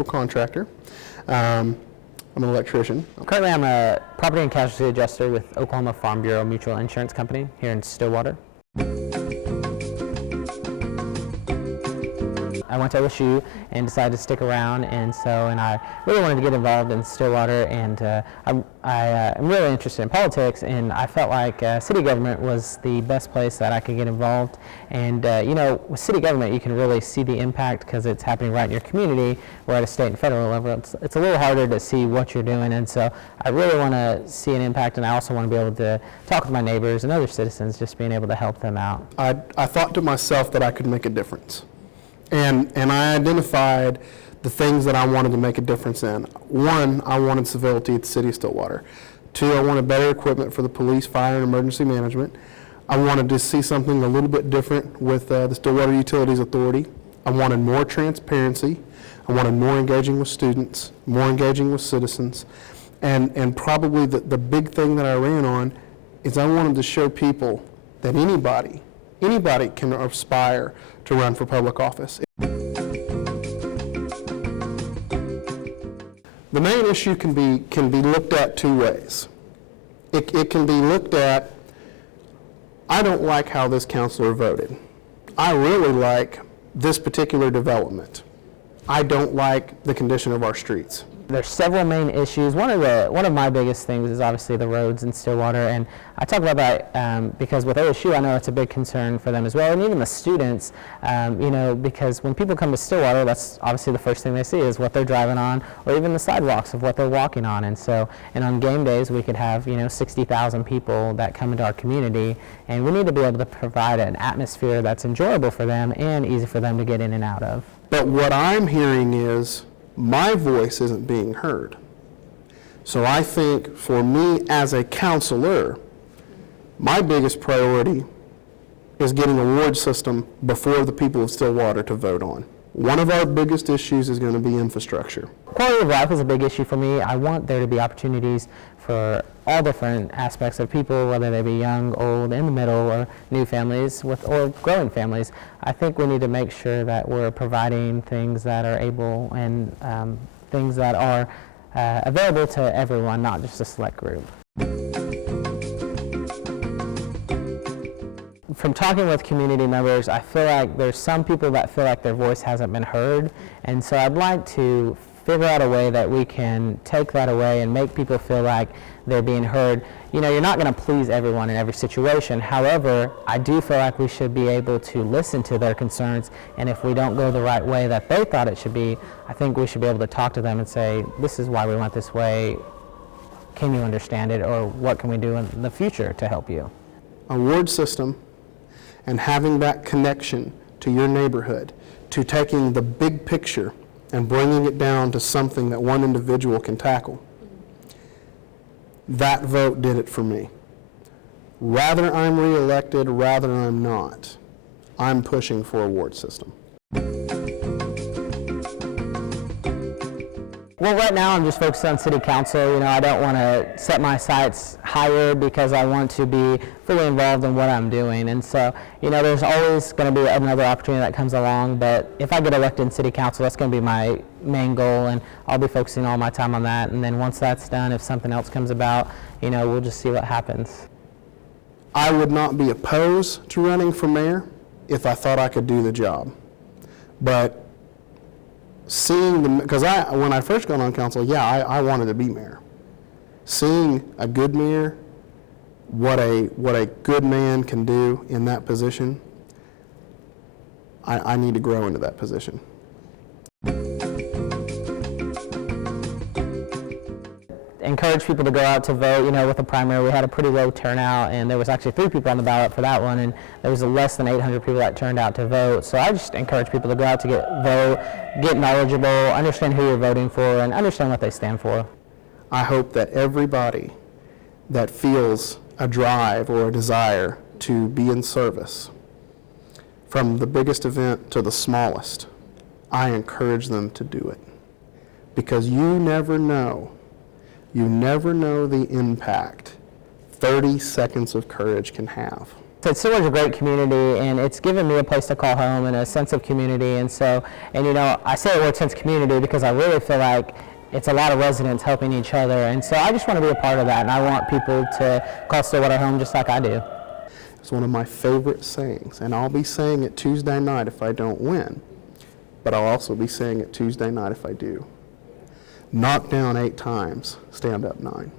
electrical contractor. I'm an electrician. Currently, I'm a property and casualty adjuster with Oklahoma Farm Bureau Mutual Insurance Company here in Stillwater. I went to OSU and decided to stick around, and I really wanted to get involved in Stillwater, and I'm really interested in politics, and I felt like city government was the best place that I could get involved. And with city government, you can really see the impact because it's happening right in your community, where at a state and federal level, it's a little harder to see what you're doing, and so I really want to see an impact, and I also want to be able to talk with my neighbors and other citizens, just being able to help them out. I thought to myself that I could make a difference. And I identified the things that I wanted to make a difference in. One, I wanted civility at the city of Stillwater. Two, I wanted better equipment for the police, fire, and emergency management. I wanted to see something a little bit different with the Stillwater Utilities Authority. I wanted more transparency. I wanted more engaging with students, more engaging with citizens. And probably the big thing that I ran on is I wanted to show people that anybody can aspire to run for public office. The main issue can be looked at two ways. It can be looked at, I don't like how this councilor voted. I really like this particular development. I don't like the condition of our streets. There's several main issues. One of my biggest things is obviously the roads in Stillwater, and I talk about that because with OSU, I know it's a big concern for them as well, and even the students, because when people come to Stillwater, that's obviously the first thing they see is what they're driving on, or even the sidewalks of what they're walking on. And on game days, we could have 60,000 people that come into our community, and we need to be able to provide an atmosphere that's enjoyable for them and easy for them to get in and out of. But what I'm hearing is, my voice isn't being heard. So I think for me as a counselor, my biggest priority is getting a ward system before the people of Stillwater to vote on. One of our biggest issues is going to be infrastructure. Quality of life is a big issue for me. I want there to be opportunities for all different aspects of people, whether they be young, old, in the middle, or new families or growing families. I think we need to make sure that we're providing things that are able and things that are available to everyone, not just a select group. From talking with community members, I feel like there's some people that feel like their voice hasn't been heard, and so I'd like to figure out a way that we can take that away and make people feel like they're being heard. You're not going to please everyone in every situation. However, I do feel like we should be able to listen to their concerns, and if we don't go the right way that they thought it should be, I think we should be able to talk to them and say, this is why we went this way. Can you understand it, or what can we do in the future to help you? A ward system and having that connection to your neighborhood, to taking the big picture and bringing it down to something that one individual can tackle. That vote did it for me. Rather I'm reelected, rather I'm not, I'm pushing for a ward system. Well, right now I'm just focused on city council. I don't want to set my sights higher because I want to be fully involved in what I'm doing. And so, there's always going to be another opportunity that comes along, but if I get elected in city council, that's going to be my main goal, and I'll be focusing all my time on that. And then once that's done, if something else comes about, we'll just see what happens. I would not be opposed to running for mayor if I thought I could do the job. But because when I first got on council, I wanted to be mayor. Seeing a good mayor, what a good man can do in that position, I need to grow into that position. Encourage people to go out to vote. With the primary, we had a pretty low turnout, and there was actually 3 people on the ballot for that one, and there was less than 800 people that turned out to vote. So I just encourage people to go out to vote, get knowledgeable, understand who you're voting for, and understand what they stand for. I hope that everybody that feels a drive or a desire to be in service, from the biggest event to the smallest, I encourage them to do it. Because you never know the impact 30 seconds of courage can have. Stillwater's a great community, and it's given me a place to call home and a sense of community. And so, and you know, I say the word sense of community because I really feel like it's a lot of residents helping each other. And so I just want to be a part of that, and I want people to call Stillwater home just like I do. It's one of my favorite sayings, and I'll be saying it Tuesday night if I don't win, but I'll also be saying it Tuesday night if I do. Knock down 8 times, stand up 9.